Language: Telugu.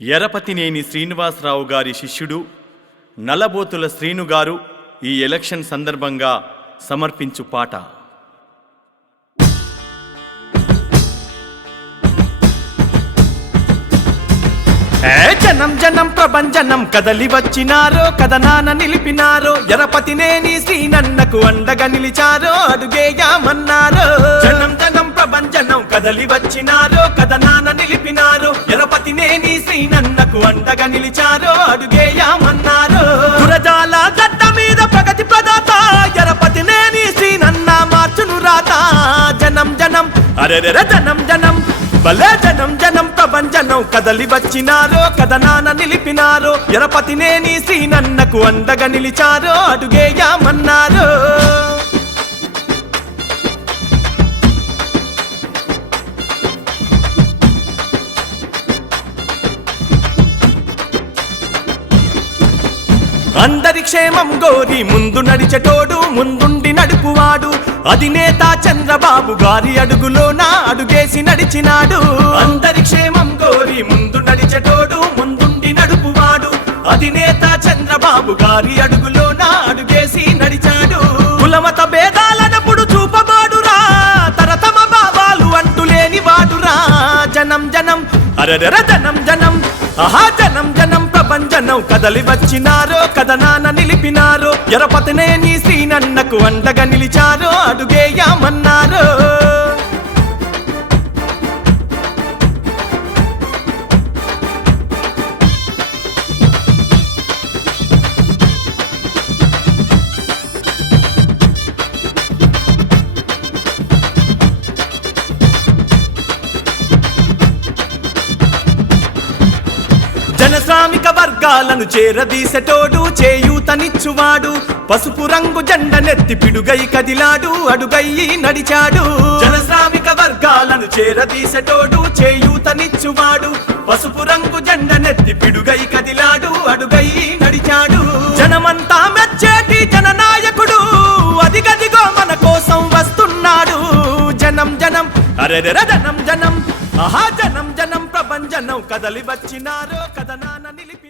ఎరపతినేని శ్రీనివాసరావు గారి శిష్యుడు నలబోతుల శ్రీను గారు ఈ ఎలక్షన్ సందర్భంగా సమర్పించు పాట. జనం జనం ప్రభంజనం కదలి వచ్చినారో కథనాన నిలిపినారో ఎరపతినేని శ్రీనన్నకు అండగా నిలిచారో అడుగేయామన్నారో. జనం జనం ప్రభంజనం కదలి వచ్చినారో కథనాన నిలిపి ఎరపతినేని శ్రీనన్నకు అండగా నిలిచారో అడుగేయామన్నారో. గురజాల గడ్డ మీద ప్రగతి ప్రదాత జరపతినేని శ్రీ నన్న మార్చును రాత. జనం జనం అరెరెర జనం జనం భలే జనం జనం ప్రభంజనం కదలి వచ్చినారో కథనాన నిలిపినారో ఎరపతినేని శ్రీనన్నకు అండగా నిలిచారో అడుగేయామన్నారో. అందరి క్షేమం గోరి ముందు నడిచటోడు ముందుండి నడుపువాడు. అధినేత చంద్రబాబు గారి అడుగులోన అడుగేసి నడిచినాడు. అందరి క్షేమం గోరి ముందు నడిచటోడు ముందుండి నడుపువాడు. అధినేత చంద్రబాబు గారి అడుగులోన అడుగేసి నడిచాడు. కులమత భేదాలనప్పుడు చూపబాడురా తరతమ బాబాలు అంటులేని వాడురా జనం జనం అరరర జనం జనం ఆహా జనం జనం. ప్రభంజనం కదలి వచ్చినారో కథనాన నిలిపినారో ఎరపతినేని శ్రీనన్నకు అండగా నిలిచారో అడుగేయామన్నారో. జనశ్రామిక వర్గాలను చేరదీసెటోడు చేయూతనిచ్చువాడు. పసుపు రంగు జెండ నెత్తి పిడుగై కదిలాడు అడుగయ్యి నడిచాడు. జనశ్రామిక వర్గాలను చేరదీసెటోడు చేయూతనిచ్చువాడు. పసుపు రంగు జెండ నెత్తి పిడుగై కదిలాడు అడుగై నడిచాడు. జనమంతా మెచ్చేటి జననాయకుడు అదిగదిగో మన కోసం వస్తున్నాడు. జనం జనం అరెరెర జనం జనం ఆహా జనం జనం ప్రభంజనం కదలి వచ్చినారో కథనాన నిలిపి